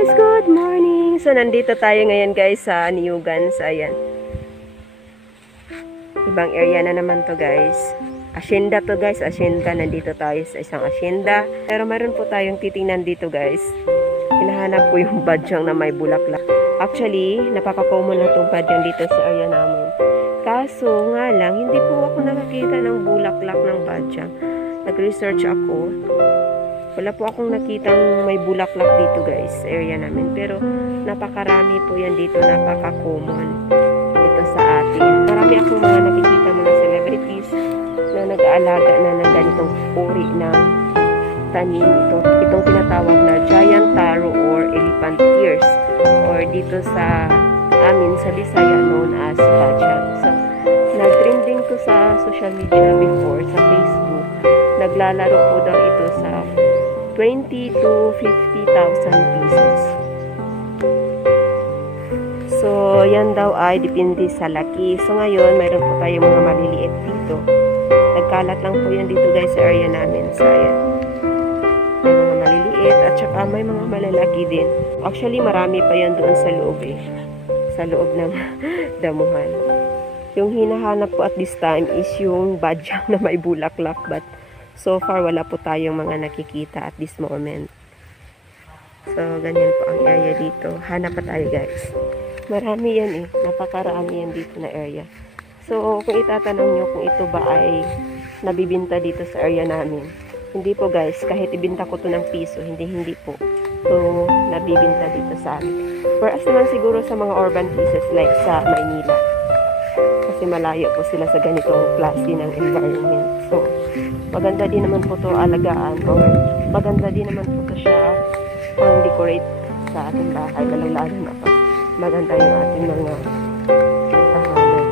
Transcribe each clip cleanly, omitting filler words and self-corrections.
guys! Good morning! So, nandito tayo ngayon guys sa Niyugans. Ayan. Ibang area na naman to guys. Asyenda to guys. Asyenda. Nandito tayo sa isang asyenda. Pero mayroon po tayong titingnan dito guys. Hinahanap ko yung badyang na may bulaklak. Actually, napaka-common na itong badyang dito sa area namin. Kaso nga lang, hindi po ako nakakita ng bulaklak ng badyang. Nag-research ako. Wala po akong nakitang may bulaklak dito guys sa area namin. Pero napakarami po yan dito. Napaka-common dito sa atin. Marami akong mga nakikita mga celebrities na nag-aalaga na ng ganitong uri ng tanim. Itong tinatawag na giant taro or elephant ears. Or dito sa amin sa Bisaya known as badyang. So, nag-trending to sa social media before sa Facebook. Naglalaro po daw ito sa 20 to 50,000 pesos. So, yan daw ay depende sa laki. So, ngayon, mayroon po tayo mga maliliit dito. Nagkalat lang po yan dito guys sa area namin. So, ayan. May mga maliliit at saka may mga malalaki din. Actually, marami pa yan doon sa loob eh. Sa loob ng damuhan. Yung hinahanap ko at this time is yung badyang na may bulaklak. But, so far, wala po tayong mga nakikita at this moment. So, ganyan po ang area dito. Hanap pa tayo, guys. Marami yan eh. Napakarami yan dito na area. So, kung itatanong nyo kung ito ba ay nabibinta dito sa area namin. Hindi po, guys. Kahit ibinta ko to ng piso, hindi po. So, nabibinta dito sa amin. Whereas naman siguro sa mga urban places like sa Maynila. Kasi malayo po sila sa ganitong klase ng environment. So, maganda din naman po ito alagaan or maganda din naman po ito siya pang decorate sa ating bahay. Lalo na pa. Maganda yung ating mga tahanan.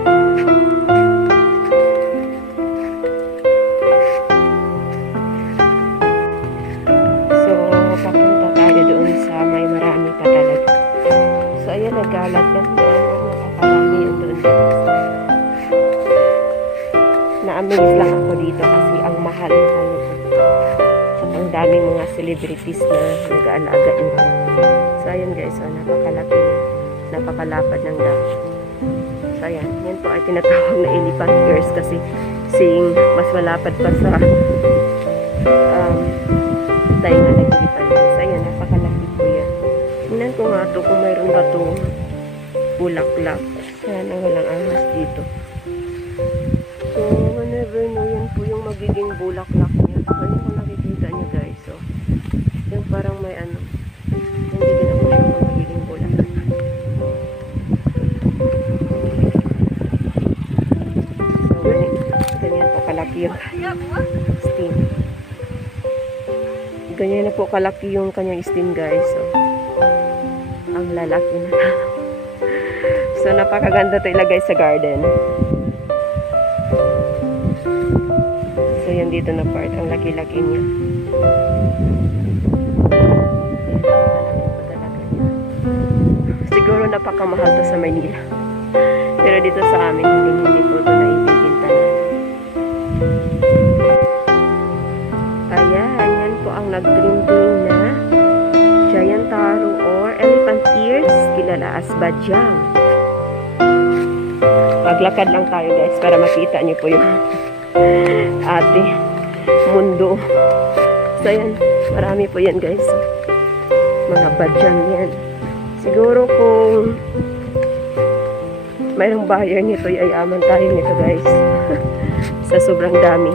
So, papunta tayo doon sa may marami pa talaga. So, ayan, nagkalat yan doon. Nakakarami yun doon. Na-amaze lang ako dito kasi ang mahal-mahal nito. Ang daming mga celebrities na nag-aalaga nito. So, ayan guys, napakalaki niya. Napakalapad ng dam. So, ayan. Yan po ay tinatawag na elephant ears kasi mas malapad pa sa tainga ng elephant. So, ayan. Napakalaki po yan. Tingnan ko nga ito kung mayroon ba ito bulaklak. Sana walang ahas dito. So, whenever no, yan po yung magiging bulaklak niya. So, yun kung nakikita niyo guys. So, yung parang may ano. Hindi din ako siya kung magiging bulaklak. So, ganyan po kalaki yung stem. Ganyan na po kalaki yung kanyang stem guys. So, ang lalaki na. So, napakaganda ito ilagay sa garden. So, yan dito na part. Ang laki-laki niya. Siguro napakamahal to sa Maynila. Pero dito sa amin, hindi po ito naibibinta na. Ayan, yan po ang nag-trending na giant taro or elephant ears, kilala as badyang. Maglakad lang tayo guys para makita niyo po yung ate mundo. So yan, marami po yan guys. Mga badyang yan. Siguro kung mayroong buyer nito, yayaman tayo nito guys. Sa sobrang dami.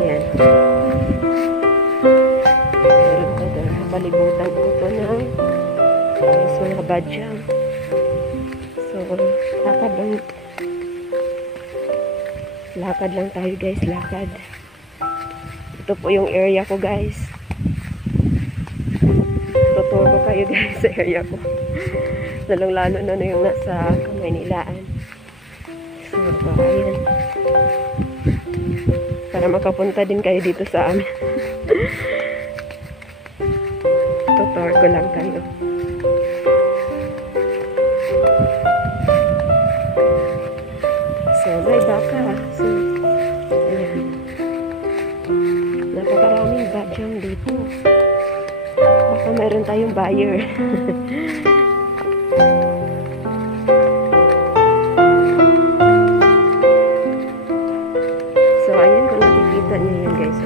Ayan. Meron pa doon. Palibutan ito ng mga badyang. So, lakad lang tayo guys, lakad. Ito po yung area ko guys. Tuturo ko kayo guys sa area ko. Lalong-lalo na yung nasa Kamaynilaan. So, ayan. Para makapunta din kayo dito sa amin. Tuturo ko lang kayo. So, may baka. So, ayan. Napakaraming badyang dito. Meron tayong buyer. So, ayan kung nakikita niyo yan guys.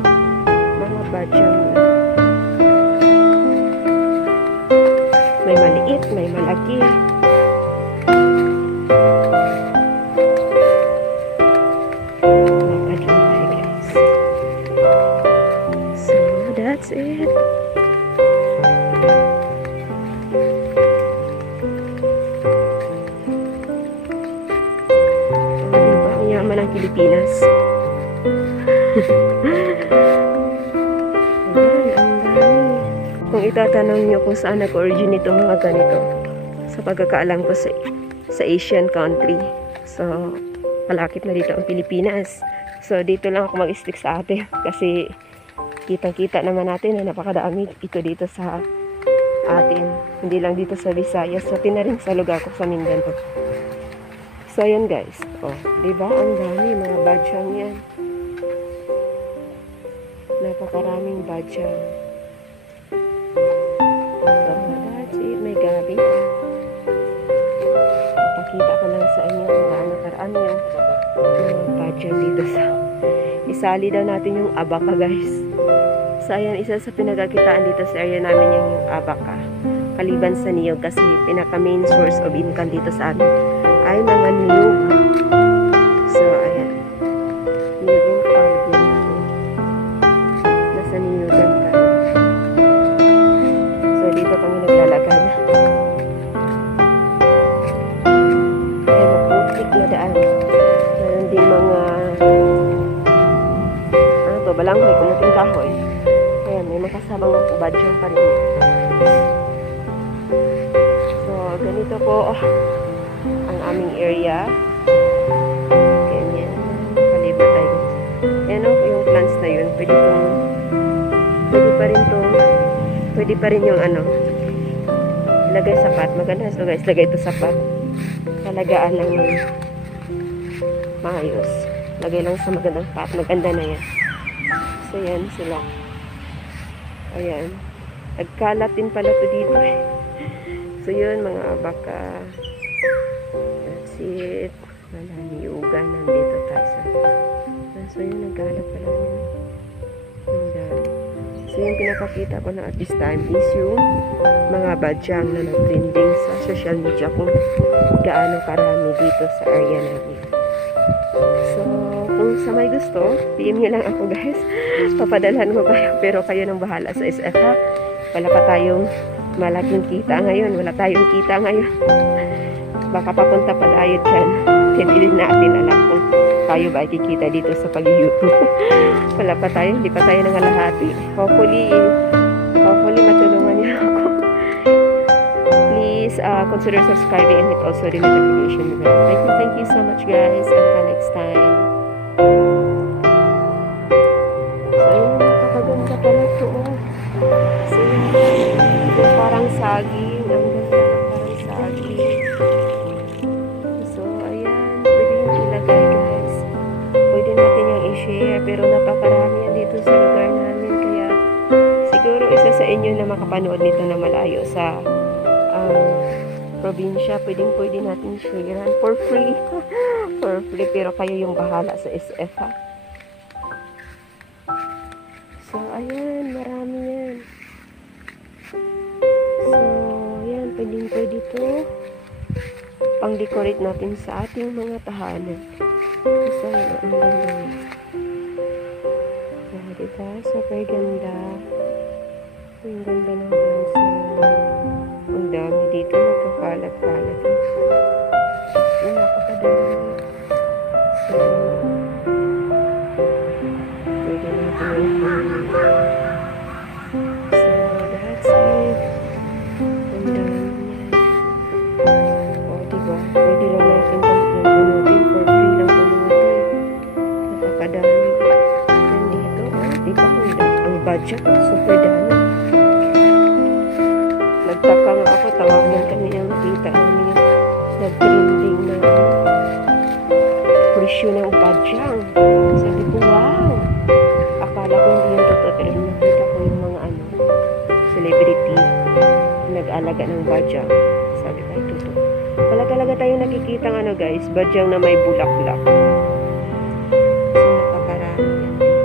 Mga badyang may maliit, may malaki. Badyang tayo guys. So, that's it. Ng Pilipinas. Ayan, ang dami. Kung itatanong nyo kung saan nag-originate itong mga ganito, sa pagkakaalam ko sa Asian country. So, malapit na dito ang Pilipinas. So, dito lang ako mag-stick sa atin kasi kitang-kita naman natin na napakadami ito dito sa atin. Hindi lang dito sa Visayas, pati na rin sa lugar ko sa Mindanao. So, ayan guys. Oh, diba? Ang dami. Mga badyang yan. Napakaraming badyang. So, that's it. May gabi. Pakita ko lang sa inyo kung gaano karaan yung badyang dito sa... Isali daw natin yung abaka guys. So, ayan. Isa sa pinagkakitaan dito sa area namin yung abaka. Kaliban sa niyog kasi pinaka-main source of income dito sa amin ay mga niyog. So, ayan. Niyog yung pag-ibig natin. Nasa niyogan tayo. So, dito kami naglalagay. Ayan, maputik na daan. Meron din mga ano to, balanghoy, kumuting kahoy. Ayan, may makasabang badyang pa rin. So, ganito po ang aming area. Ganyan. Palibot tayo. Ayan o, yung plants na yun. Pwede pa rin yung ano, ilagay sa pot. Maganda. So guys, lagay ito sa pot. Talagaan lang ng maayos. Lagay lang sa magandang pot. Maganda na yan. So yan sila. Ayan. Nagkalat din pala ito dito eh. So yun, mga abaka. That's it. Wala niyugan. Nandito tayo sa... So yun, nagkalat pala yun. So yung pinapakita ko na at this time is yung mga badyang na nag-trending sa social media kung gaano karami dito sa area namin. So, kung sa may gusto, PM nyo lang ako guys. Papadalhan ko kayo. Pero kayo nang bahala sa SF ha. Wala pa tayong malaking kita ngayon. Wala tayong kita ngayon. Baka papunta pa tayo dyan. Hindi natin alam kung tayo ba kikita dito sa pag-YouTube. Wala pa tayo. Hindi pa tayo nangalahati. Hopefully matulungan niyo ako. Please consider subscribing and hit also the notification bell. Thank you so much guys. Until next time. So yun, napakaganda pala ito. So yun, parang saging. Ang ganda parang saging. So ayan, pwede yung ilagay guys. Pwede natin yung i-share. Pero napakarami yan dito sa lugar namin. Kaya siguro isa sa inyo na makapanood nito na malayo sa probinsya, pwede natin sharean for free. For free, pero kayo yung bahala sa SF ha. So, ayan, marami yan. So, ayan, pwede ito. Pang-decorate natin sa ating mga tahanan. So, ang ganda niya. So, diba? Super ganda. Ang ganda ng plants na ang dami dito, nagkakalat-kalat. Yung napakadami. So, pwede natin yung so, that's it. Ang dami niya. O, diba? Pwede lang natin punutin for free lang punutin. Napakadami. Nandito, diba? Ang budget, super dami. Nagtaka nga ako, tawagan kami ang nakita namin nag-trending na presyo ng badyang. Sabi ko, wow! Akala ko hindi yung totoo, pero nakita ko yung mga ano, celebrity nag-alaga ng badyang. Sabi ko, ay tuto. Wala talaga tayong nakikita ano guys, badyang na may bulaklak. So napakarami yan dito.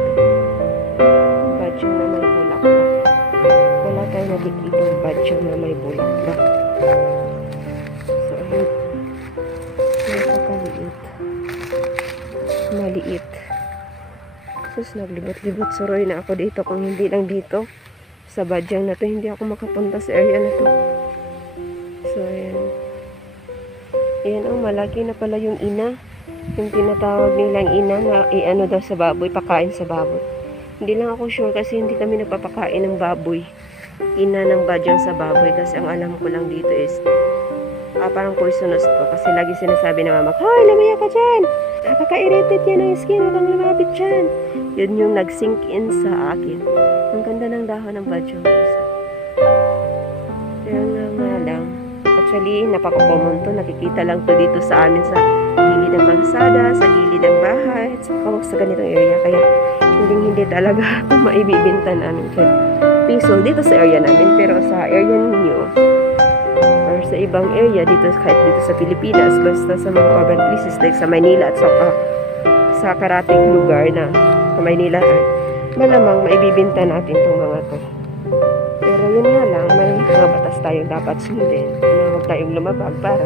Badyang na may bulaklak. Wala tayong nakikita badyang na may bulaklak. So ayun. Napakaliit. Maliit. Sus, naglibot-libot suroy na ako dito. Kung hindi lang dito sa badyang na to, hindi ako makapunta sa area na to. So ayan. Ayan, oh, malaki na pala yung ina. Yung tinatawag nilang ina na ano daw sa baboy, pakain sa baboy. Hindi lang ako sure kasi hindi kami nagpapakain ng baboy. Ina ng badyang sa baboy kasi ang alam ko lang dito is parang poisonous to. Kasi lagi sinasabi ng mama, hoy, lumaya ka dyan! Nakaka-irritate yan ang skin, huwag kang lumapit dyan. Yun yung nag-sink in sa akin. Ang ganda ng dahon ng badyang. Kaya nga lang. Actually, napaka-common to. Nakikita lang to dito sa amin sa gilid ng kalsada, sa gilid ng bahay, sa ganitong area. Kaya hindi talaga ito maibibinta namin. Piso dito sa area namin. Pero sa area ninyo, or sa ibang area, dito, kahit dito sa Pilipinas, basta sa mga urban places like sa Maynila at sa karating lugar na sa Maynila, malamang maibibinta natin itong mga to. Pero yun nga lang, may mga batas tayong dapat sundin na huwag tayong lumabag para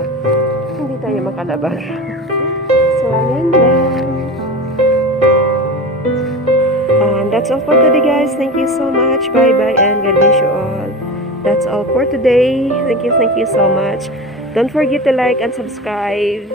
hindi tayo makalabag. So, yan lang. And that's all for today guys. Thank you so much. Bye-bye and God bless you all. That's all for today. Thank you so much. Don't forget to like and subscribe.